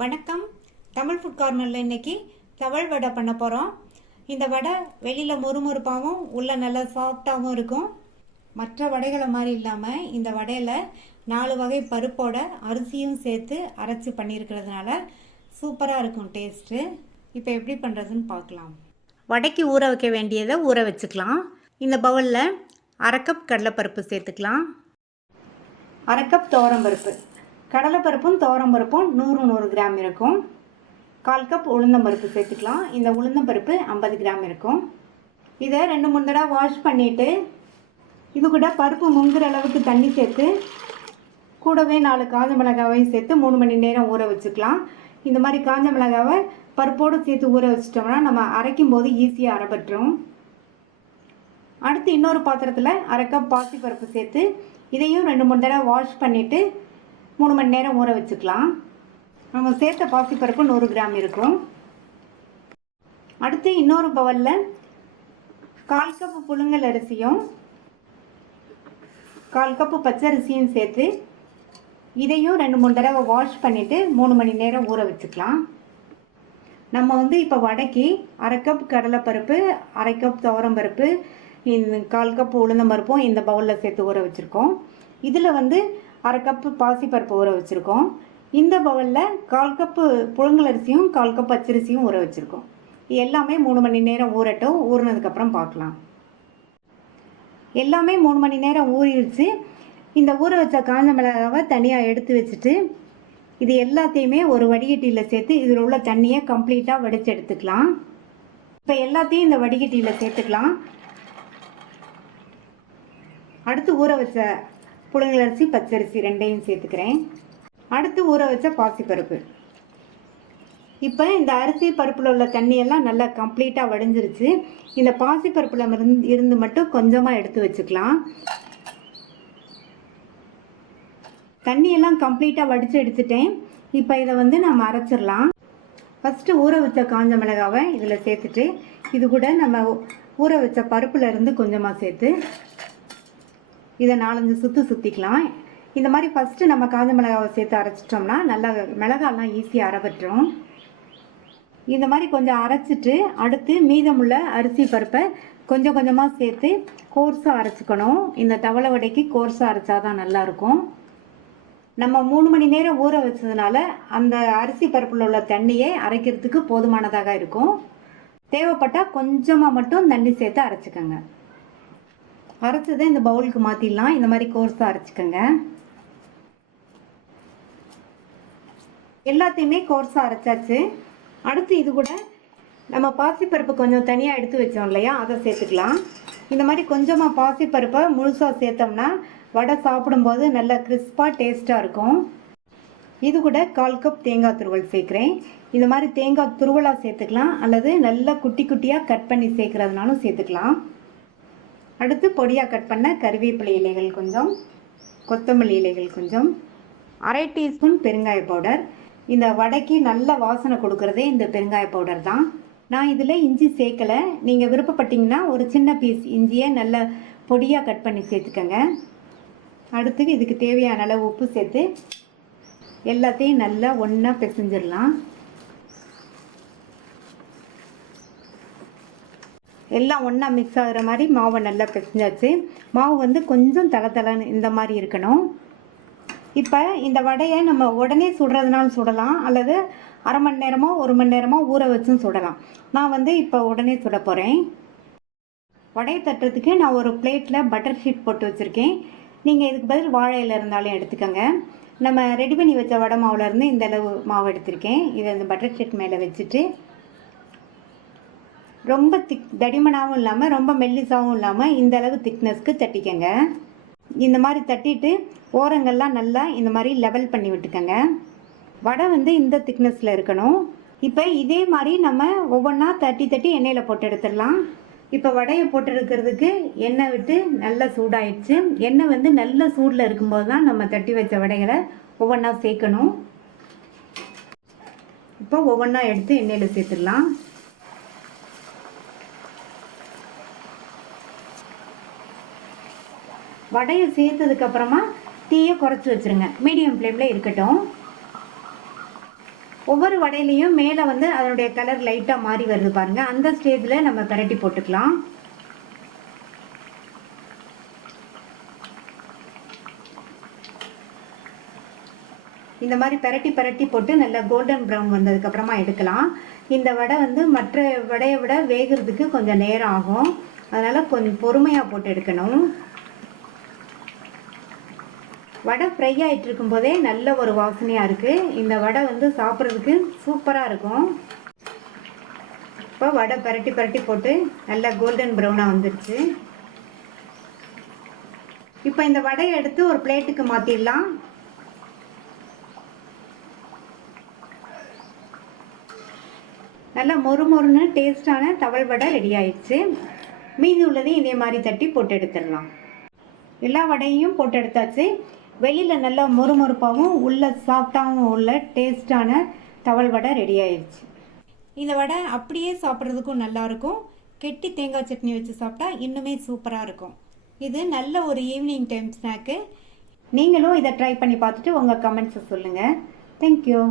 வணக்கம். தமிழ் ஃபுட் கார்னரில் இன்றைக்கி தவள் வடை பண்ண போகிறோம். இந்த வடை வெளியில் மொறுமொறுப்பாகவும் உள்ள நல்லா சாஃப்டாகவும் இருக்கும். மற்ற வடைகளை மாதிரி இல்லாமல் இந்த வடையில் 4 வகை பருப்போட அரிசியும் சேர்த்து அரைச்சி பண்ணியிருக்கிறதுனால சூப்பராக இருக்கும் டேஸ்ட்டு. இப்போ எப்படி பண்ணுறதுன்னு பார்க்கலாம். வடைக்கு ஊற வைக்க வேண்டியதை ஊற வச்சுக்கலாம். இந்த பவுலில் 1/2 கப் கடலைப்பருப்பு சேர்த்துக்கலாம். 1/2 கப் துவரம்பருப்பு. கடலைப்பருப்பும் துவரம்பருப்பும் 100 கிராம் இருக்கும். 1/4 கப் உளுந்தம்பருப்பு சேர்த்துக்கலாம். இந்த உளுந்தம்பருப்பு 50 கிராம் இருக்கும். இதை 2-3 தடவை வாஷ் பண்ணிவிட்டு இது கூட பருப்பு முங்குற அளவுக்கு தண்ணி சேர்த்து கூடவே 4 காஞ்ச மிளகாவையும் சேர்த்து 3 மணி நேரம் ஊற வச்சுக்கலாம். இந்த மாதிரி காஞ்ச மிளகாவை பருப்போடு சேர்த்து ஊற வச்சிட்டோம்னா நம்ம அரைக்கும் போது ஈஸியாக அரைப்பட்டுரும். அடுத்து இன்னொரு பாத்திரத்தில் 1/2 கப் பாசிப்பருப்பு சேர்த்து இதையும் 2-3 தடவை வாஷ் பண்ணிவிட்டு 3 மணி நேரம் ஊற வச்சுக்கலாம். நம்ம சேர்த்த பாசிப்பருப்பு 100 கிராம் இருக்கும். அடுத்து இன்னொரு பவுலில் 1/4 கப் புழுங்கல் அரிசியும் 1/4 கப்பு பச்சரிசியும் சேர்த்து இதையும் 2-3 தடவை வாஷ் பண்ணிவிட்டு 3 மணி நேரம் ஊற வச்சுக்கலாம். நம்ம இப்போ வடைக்கு 1/2 கப் கடலைப்பருப்பு, 1/2 கப் துவரம்பருப்பு, இந்த 1/4 கப் உளுந்தம்பருப்பும் இந்த பவுலில் சேர்த்து ஊற வச்சுருக்கோம். இதில் 1/2 கப்பு பாசிப்பருப்பு ஊற வச்சுருக்கோம். இந்த பவுலில் 1/4 கப்பு புழுங்கல் அரிசியும் 1/4 கப் பச்சரிசியும் ஊற வச்சுருக்கோம். எல்லாமே 3 மணி நேரம் ஊறட்டும். ஊறினதுக்கப்புறம் பார்க்கலாம். எல்லாமே 3 மணி நேரம் ஊறிடுச்சு. இந்த ஊற வச்ச காஞ்ச மிளகாவை தனியாக எடுத்து வச்சுட்டு இது எல்லாத்தையுமே ஒரு வடிகட்டியில் சேர்த்து இதில் உள்ள தண்ணியை கம்ப்ளீட்டாக வடித்து எடுத்துக்கலாம். இப்போ எல்லாத்தையும் இந்த வடிகட்டியில் சேர்த்துக்கலாம். அடுத்து ஊற வச்ச புழுங்கல் அரிசி, பச்சரிசி ரெண்டையும் சேர்த்துக்கிறேன். அடுத்து ஊற வச்ச பாசிப்பருப்பு. இப்போ இந்த அரிசி பருப்பில் உள்ள தண்ணியெல்லாம் நல்லா கம்ப்ளீட்டாக வடிஞ்சிருச்சு. இந்த பாசிப்பருப்பில் இருந்து மட்டும் கொஞ்சமாக எடுத்து வச்சுக்கலாம். தண்ணியெல்லாம் கம்ப்ளீட்டாக வடித்து எடுத்துட்டேன். இப்போ இதை நம்ம அரைச்சிடலாம். ஃபஸ்ட்டு ஊற வச்ச காஞ்ச மிளகாவை இதில் சேர்த்துட்டு இது கூட நம்ம ஊற வச்ச பருப்பில் இருந்து கொஞ்சமாக சேர்த்து இதை 4-5 சுற்று சுற்றிக்கலாம். இந்த மாதிரி ஃபஸ்ட்டு நம்ம காஞ்ச மிளகாவை சேர்த்து அரைச்சிட்டோம்னா நல்லா மிளகாலாம் ஈஸியாக அரைப்பட்டுரும். இந்த மாதிரி கொஞ்சம் அரைச்சிட்டு அடுத்து மீதமுள்ள அரிசி பருப்பை கொஞ்சம் கொஞ்சமாக சேர்த்து கோர்ஸாக அரைச்சிக்கணும். இந்த தவளை வடைக்கு கோர்ஸாக அரைச்சா தான் நல்லாயிருக்கும். நம்ம 3 மணி நேரம் ஊற வச்சதுனால அந்த அரிசி பருப்பில் உள்ள தண்ணியை அரைக்கிறதுக்கு போதுமானதாக இருக்கும். தேவைப்பட்டால் கொஞ்சமாக மட்டும் தண்ணி சேர்த்து அரைச்சிக்கோங்க. அரைச்சதை இந்த பவுலுக்கு மாற்றிடலாம். இந்த மாதிரி கோர்ஸாக அரைச்சிக்கோங்க. எல்லாத்தையுமே கோர்ஸாக அரைச்சாச்சு. அடுத்து இது கூட நம்ம பாசிப்பருப்பு கொஞ்சம் தனியாக எடுத்து வச்சோம் இல்லையா, அதை சேர்த்துக்கலாம். இந்த மாதிரி கொஞ்சமாக பாசிப்பருப்பை முழுசாக சேர்த்தோம்னா வடை சாப்பிடும்போது நல்லா கிறிஸ்பாக டேஸ்ட்டாக இருக்கும். இது கூட 1/4 கப் தேங்காய் துருவல் சேர்க்குறேன். இந்த மாதிரி தேங்காய் துருவலாக சேர்த்துக்கலாம், அல்லது நல்லா குட்டி குட்டியாக கட் பண்ணி சேர்க்குறதுனாலும் சேர்த்துக்கலாம். அடுத்து பொடியாக கட் பண்ண கறிவேப்பிலை இலைகள் கொஞ்சம், கொத்தமல்லி இலைகள் கொஞ்சம், 1/2 டீஸ்பூன் பெருங்காய பவுடர். இந்த வடைக்கு நல்ல வாசனை கொடுக்குறதே இந்த பெருங்காய பவுடர் தான். நான் இதில் இஞ்சி சேர்க்கலை. நீங்கள் விருப்பப்பட்டீங்கன்னா ஒரு சின்ன பீஸ் இஞ்சியை நல்ல பொடியாக கட் பண்ணி சேர்த்துக்கோங்க. அடுத்து இதுக்கு தேவையான அளவு உப்பு சேர்த்து எல்லாத்தையும் நல்லா ஒன்றா பிசைஞ்சிடலாம். எல்லாம் ஒன்றா மிக்ஸ் ஆகிற மாதிரி மாவை நல்லா பிசைஞ்சாச்சு. மாவு கொஞ்சம் தளன்னு இந்த மாதிரி இருக்கணும். இப்போ இந்த வடையை நம்ம உடனே சுடுறதுனாலும் சுடலாம், அல்லது 1/2 மணி நேரமோ 1 மணி நேரமோ ஊற வச்சும் சுடலாம். நான் இப்போ உடனே சுட போகிறேன். வடையை தட்டுறதுக்கு நான் ஒரு பிளேட்டில் பட்டர் ஷீட் போட்டு வச்சுருக்கேன். நீங்கள் இதுக்கு பதில் வாழை இலை இருந்தாலும் எடுத்துக்கோங்க. நம்ம ரெடி பண்ணி வச்ச வடை மாவுலேருந்து இந்த அளவு மாவு எடுத்திருக்கேன். இதை இந்த பட்டர் ஷீட் மேலே வச்சுட்டு ரொம்ப தடிமனாகவும் இல்லாமல் ரொம்ப மெல்லிசாகவும் இல்லாமல் இந்த அளவு திக்னஸ்க்கு தட்டிக்கங்க. இந்த மாதிரி தட்டிட்டு ஓரங்கள்லாம் நல்லா இந்த மாதிரி லெவல் பண்ணி விட்டுக்கோங்க. வடை இந்த திக்னஸில் இருக்கணும். இப்போ இதே மாதிரி நம்ம ஒவ்வொன்றா தட்டி தட்டி எண்ணெயில் போட்டு எடுத்துடலாம். இப்போ வடையை போட்டு எடுக்கிறதுக்கு எண்ணெய் விட்டு நல்லா சூடாயிடுச்சு. எண்ணெய் நல்ல சூடில் இருக்கும்போது தான் நம்ம தட்டி வச்ச வடைகளை ஒவ்வொன்றா சேர்க்கணும். இப்போ ஒவ்வொன்றா எடுத்து எண்ணெயில் சேர்த்துடலாம். வடையை சேர்த்ததுக்கப்புறமா தீயை குறைச்சி வச்சுருங்க. மீடியம் ஃப்ளேமில் இருக்கட்டும். ஒவ்வொரு வடையிலையும் மேலே வந்து அதனுடைய கலர் லைட்டாக மாறி வருது பாருங்க. அந்த ஸ்டேஜில் நம்ம பிரட்டி போட்டுக்கலாம். இந்த மாதிரி பிரட்டி போட்டு நல்லா கோல்டன் ப்ரௌன் வந்ததுக்கப்புறமா எடுக்கலாம். இந்த வடை வந்து மற்ற வடையை விட வேகிறதுக்கு கொஞ்சம் நேரம் ஆகும். அதனால் கொஞ்சம் பொறுமையாக போட்டு எடுக்கணும். வடை ஃப்ரை ஆகிட்டு இருக்கும்போதே நல்ல ஒரு வாசனையாக இருக்குது. இந்த வடை வந்து சாப்பிட்றதுக்கு சூப்பராக இருக்கும். இப்போ வடை பிரட்டி போட்டு நல்லா கோல்டன் ப்ரௌனாக வந்துடுச்சு. இப்போ இந்த வடையை எடுத்து ஒரு பிளேட்டுக்கு மாற்றிடலாம். நல்லா மொறுமொறுன்னு டேஸ்டான தவள் வடை ரெடி ஆயிடுச்சு. மீதி உள்ளதையும் இதே மாதிரி தட்டி போட்டு எடுத்துடலாம். எல்லா வடையும் போட்டு எடுத்தாச்சு. வெளியில் நல்லா மொறுமொறுப்பாகவும் உள்ள சாஃப்டாகவும் உள்ள டேஸ்டான தவள் வடை ரெடி ஆயிடுச்சு. இந்த வடை அப்படியே சாப்பிட்றதுக்கும் நல்லாயிருக்கும். கெட்டி தேங்காய் சட்னி வச்சு சாப்பிட்டா இன்னுமே சூப்பராக இருக்கும். இது நல்ல ஒரு ஈவினிங் டைம் ஸ்நாக்கு. நீங்களும் இதை ட்ரை பண்ணி பார்த்துட்டு உங்கள் கமெண்ட்ஸை சொல்லுங்கள். தேங்க்யூ.